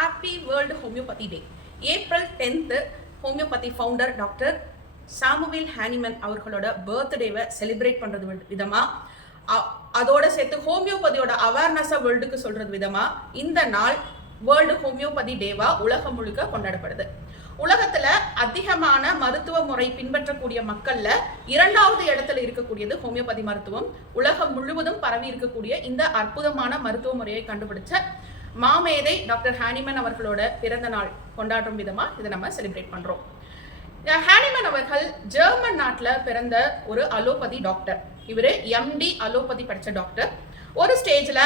Happy world homeopathy day. April 10th homeopathy founder doctor Samuel Hahnemann அவர்களோட பர்த்டேவை celebrate பண்ணுறது விதமாக, அதோட சேர்த்து ஹோமியோபதியோட அவேர்னஸை வேர்ல்டுக்கு சொல்கிறது விதமாக இந்த நாள் வேர்ல்டு ஹோமியோபதி டேவா உலகம் முழுக்க கொண்டாடப்படுது. உலகத்துல அதிகமான மருத்துவ முறை பின்பற்றக்கூடிய மக்கள்ல 2வது இடத்துல இருக்கக்கூடியது ஹோமியோபதி மருத்துவம். உலகம் முழுவதும் பரவி இருக்கக்கூடிய இந்த அற்புதமான மருத்துவ முறையை கண்டுபிடிச்ச மாமேதை டாக்டர் ஹானிமன் அவர்களோட பிறந்த நாள் கொண்டாடும் விதமா இதை நம்ம செலிப்ரேட் பண்றோம். ஹானிமன் அவர்கள் ஜெர்மன் நாட்டில் பிறந்த ஒரு அலோபதி டாக்டர். இவர் MD அலோபதி படித்த டாக்டர். ஒரு ஸ்டேஜில்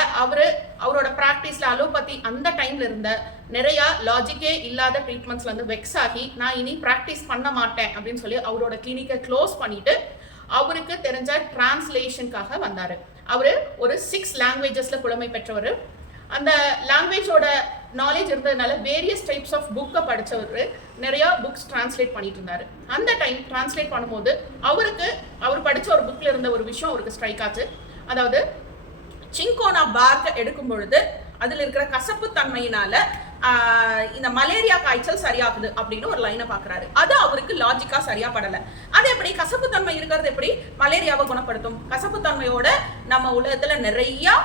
அவரோட ப்ராக்டிஸில் அலோபதி அந்த டைமில் இருந்த நிறைய லாஜிக்கே இல்லாத ட்ரீட்மெண்ட்ஸ்ல வந்து வெக்ஸ் ஆகி நான் இனி ப்ராக்டிஸ் பண்ண மாட்டேன் அப்படின்னு சொல்லி அவரோட கிளினிக்கை க்ளோஸ் பண்ணிட்டு அவருக்கு தெரிஞ்ச டிரான்ஸ்லேஷனுக்காக வந்தார். அவர் ஒரு 6 லாங்குவேஜஸில் புலமை பெற்றவர். அந்த லாங்குவேஜோட நாலேஜ் இருந்ததுனால வேரியஸ் டைப்ஸ் ஆஃப் புக்கை படித்தவர் நிறையா புக்ஸ் டிரான்ஸ்லேட் பண்ணிட்டு இருந்தார். அந்த டைம் டிரான்ஸ்லேட் பண்ணும்போது அவர் படித்த ஒரு புக்கில் இருந்த ஒரு விஷயம் அவருக்கு ஸ்ட்ரைக் ஆச்சு. அதாவது சின்கோனா பார்க்கை எடுக்கும் பொழுது அதில் இருக்கிற கசப்பு தன்மையினால இந்த மலேரியா காய்ச்சல் சரியாகுது அப்படின்னு ஒரு லைனை பார்க்குறாரு. அது அவருக்கு லாஜிக்கா சரியா படலை. அது எப்படி கசப்புத்தன்மை இருக்கிறது எப்படி மலேரியாவை குணப்படுத்தும்? கசப்புத்தன்மையோட நம்ம உலகத்துல நிறைய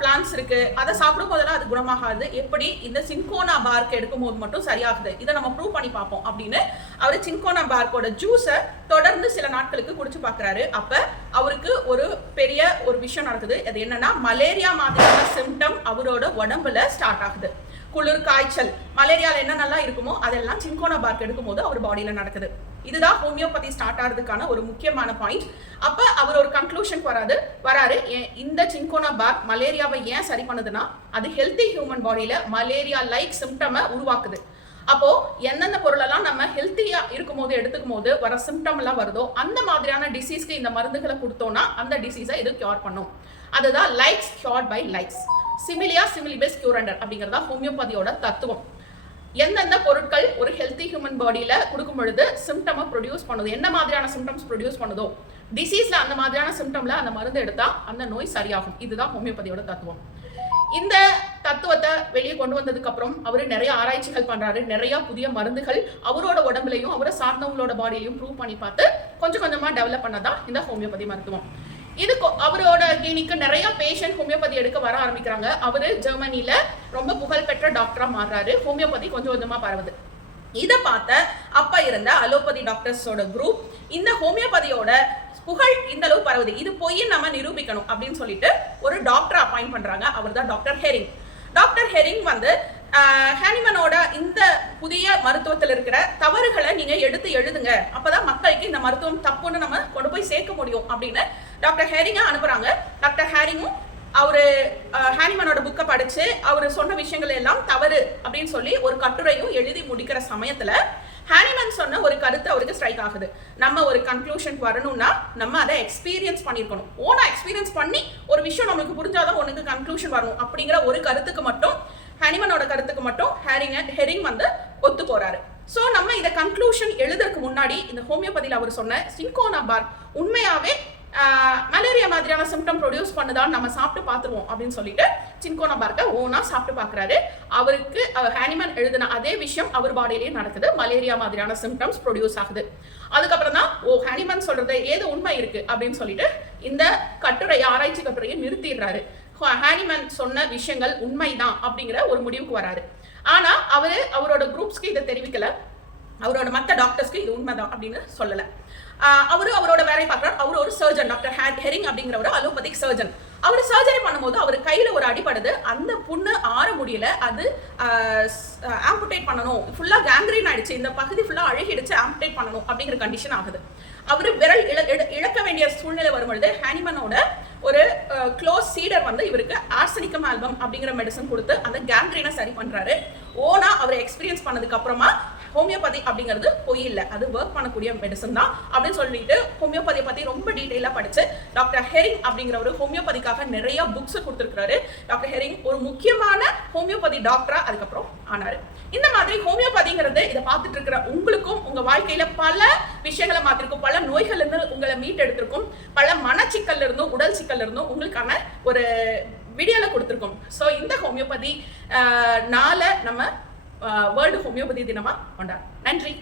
பிளான்ஸ் இருக்கு, அதை சாப்பிடும் போதெல்லாம் அது குணமாகாது. எப்படி இந்த சின்கோனா பார்க் எடுக்கும் போது மட்டும் சரியாகுது? இதை நம்ம ப்ரூவ் பண்ணி பார்ப்போம் அப்படின்னு அவர் சின்கோனா பார்க்கோட ஜூஸை தொடர்ந்து சில நாட்களுக்கு குடிச்சு பார்க்குறாரு. அப்ப அவருக்கு ஒரு பெரிய ஒரு விஷயம் நடக்குது. அது என்னன்னா மலேரியா மாதிரியான சிம்டம் அவரோட உடம்புல ஸ்டார்ட் ஆகுது. குளிர், காய்ச்சல், மலேரியால என்ன நல்லா இருக்குமோ அதெல்லாம் சின்கோனா பார்க் எடுக்கும் போது அவர் பாடியில நடக்குது. இதுதான் ஹோமியோபதி ஸ்டார்ட் ஆகிறதுக்கான ஒரு முக்கியமான பாயிண்ட். அப்ப அவர் ஒரு கன்க்ளூஷன் வராரு. இந்த சின்கோனா பார்க் மலேரியாவை ஏன் சரி பண்ணுதுன்னா அது ஹெல்த்தி ஹியூமன் பாடியில மலேரியா லைக் சிம்டமை உருவாக்குது. அப்போ எந்தெந்த பொருளெல்லாம் நம்ம ஹெல்த்தியா இருக்கும் போது எடுத்துக்கும் போது வர சிம்டம் எல்லாம் வருதோ அந்த மாதிரியான டிசீஸ்க்கு இந்த மருந்துகளை கொடுத்தோம்னா அந்த டிசீஸை இது கியூர் பண்ணும். அதுதான் லைக்ஸ் கியூர்ட் பை லைக்ஸ். சிமிலியா சிமிலிபஸ் கியூரண்டர் அப்படிங்கிறதா ஹோமியோபதியோட தத்துவம். எந்தெந்த பொருட்கள் ஒரு ஹெல்த்தி ஹியூமன் பாடியில கொடுக்கும் பொழுது சிம்டமை ப்ரொடியூஸ் பண்ணுது, என்ன மாதிரியான சிம்டம்ஸ் ப்ரொடியூஸ் பண்ணுதோ டிசீஸ்ல அந்த மாதிரியான சிம்டம்ல அந்த மருந்து எடுத்தா அந்த நோய் சரியாகும். இதுதான் ஹோமியோபதியோட தத்துவம். இந்த தத்துவத்தை வெளியே கொண்டு வந்ததுக்கு அப்புறம் அவர் நிறைய ஆராய்ச்சிகள் பண்றாரு. நிறைய புதிய மருந்துகள் அவரோட உடம்புலையும் அவரை சார்ந்தவங்களோட பாடியிலையும் ப்ரூவ் பண்ணி பார்த்து கொஞ்சம் கொஞ்சமா டெவலப் பண்ணதான் இந்த ஹோமியோபதி மருத்துவம். இது அவரோட கிளினிக்கு நிறைய பேஷண்ட் ஹோமியோபதி எடுக்க வர ஆரம்பிக்கிறாங்க. அவரு ஜெர்மனில ரொம்ப புகழ்பெற்ற டாக்டரா மாறுறாரு. ஹோமியோபதி கொஞ்சம் கொஞ்சமா பரவுது. இதை பார்த்த அப்ப இருந்த அலோபதி டாக்டர்ஸோட குரூப் இந்த ஹோமியோபதியோட புகழ் இந்த அளவு பரவுது, இது போய் நம்ம நிரூபிக்கணும் அப்படின்னு சொல்லிட்டு ஒரு டாக்டர் அப்பாயிண்ட் பண்றாங்க. அவர் தான் டாக்டர் ஹெரிங். டாக்டர் ஹெரிங் வந்து ஹானிமனோட இந்த புதிய மருத்துவத்தில் இருக்கிற தவறுகளை நீங்க எடுத்து எழுதுங்க, அப்பதான் மக்களுக்கு இந்த மருத்துவம் தப்புன்னு நம்ம கொண்டு போய் சேர்க்க முடியும் அப்படின்னு டாக்டர் ஹெரிங்கை அனுப்புறாங்க. டாக்டர் ஹெரிங்கும் அவரு ஹானிமனோட புக்கை படிச்சு அவரு சொன்ன விஷயங்கள் எல்லாம் தவறு அப்படின்னு சொல்லி ஒரு கட்டுரையும் எழுதி முடிக்கிற சமயத்துல ஹானிமன் சொன்ன ஒரு கருத்து அவருக்கு ஸ்ட்ரைக் ஆகுது. நம்ம ஒரு கன்க்ளூஷன் வரணும்னா நம்ம அதை எக்ஸ்பீரியன்ஸ் பண்ணியிருக்கணும். ஓனா எக்ஸ்பீரியன்ஸ் பண்ணி ஒரு விஷயம் நம்மளுக்கு புரிஞ்சாதான் உனக்கு கன்க்ளூஷன் வரணும் அப்படிங்கிற ஒரு கருத்துக்கு மட்டும் ஹானிமனோட கருத்துக்கு மட்டும் ஹெரிங் வந்து ஒத்து போறாரு. ஸோ நம்ம இதை கன்க்ளூஷன் எழுதுறதுக்கு முன்னாடி இந்த ஹோமியோபதியில் அவர் சொன்ன சின்கோனா பார்க் உண்மையாவே மலேரியா மாதிரியான சிம்டம் ப்ரொடியூஸ் பண்ணுதான்னு நம்ம சாப்பிட்டு பார்த்துருவோம் அப்படின்னு சொல்லிட்டு சின்கோனா பார்க்க ஓனா சாப்பிட்டு பார்க்குறாரு. அவருக்கு ஹானிமன் எழுதின அதே விஷயம் அவர் பாடியிலேயே நடக்குது. மலேரியா மாதிரியான சிம்டம்ஸ் ப்ரொடியூஸ் ஆகுது. அதுக்கப்புறம் தான் ஹானிமன் சொல்றது ஏதோ உண்மை இருக்கு அப்படின்னு சொல்லிட்டு இந்த ஆராய்ச்சி கட்டுரையை நிறுத்திடுறாரு. ஹானிமன் சொன்ன விஷயங்கள் உண்மைதான் அப்படிங்கிற ஒரு முடிவுக்கு வராரு. ஆனா அவரோட குரூப்ஸ்க்கு இதை தெரிவிக்கல, அவரோட மற்ற டாக்டர்ஸ்க்கு இது உண்மைதான் அப்படின்னு சொல்லல. அவரோட வேலையை பார்க்குறாரு. அவர் ஒரு சர்ஜன். டாக்டர் ஹெரிங் அப்படிங்கிற ஒரு அலோபதிக் சர்ஜன். அவர் சர்ஜரி பண்ணும்போது அவர் கையில ஒரு அடிபடுது. அந்த புண்ணு ஆற முடியல, அது ஆம்புடேட் பண்ணணும், ஃபுல்லா கேங்க்ரீன் ஆயிடுச்சு, இந்த பகுதி ஃபுல்லா அழுகிடுச்சு, ஆம்புடேட் பண்ணணும் அப்படிங்கிற கண்டிஷன் ஆகுது. அவர் விரல் இழக்க வேண்டிய சூழ்நிலை வரும்பொழுது ஹானிமனோட ஒரு க்ளோஸ் சீடர் வந்து இவருக்கு ஆர்சனிகம் ஆல்பம் அப்படிங்கிற மெடிசன் கொடுத்து அந்த கேங்க்ரீனை சரி பண்றாரு. ஓனா அவர் எக்ஸ்பீரியன்ஸ் பண்ணதுக்கு அப்புறமா ஹோமியோபதி அப்படிங்கிறது பொய் இல்லை, அது ஒர்க் பண்ணக்கூடிய மெடிசன் தான் அப்படின்னு சொல்லிட்டு ஹோமியோபதியை பத்தி ரொம்ப டீட்டெயிலாக படிச்சு டாக்டர் ஹெரிங் அப்படிங்கிற ஒரு ஹோமியோபதிக்காக நிறைய புக்ஸ் கொடுத்துருக்காரு. டாக்டர் ஹெரிங் ஒரு முக்கியமான ஹோமியோபதி டாக்டரா அதுக்கப்புறம் ஆனாரு. இந்த மாதிரி ஹோமியோபதிங்கிறது இதை பார்த்துட்டு இருக்கிற உங்களுக்கும் உங்க வாழ்க்கையில பல விஷயங்களை மாத்திருக்கும், பல நோய்கள் இருந்து உங்களை மீட் எடுத்திருக்கும், பல மனச்சிக்கல்ல இருந்தும் உடல் சிக்கல்ல இருந்தும் உங்களுக்கான ஒரு வீடியோல கொடுத்துருக்கோம். ஸோ இந்த ஹோமியோபதி நாளை நம்ம வேர்ல்டு ஹோமியோபதி தினமாக கொண்டாடுறோம். நன்றி.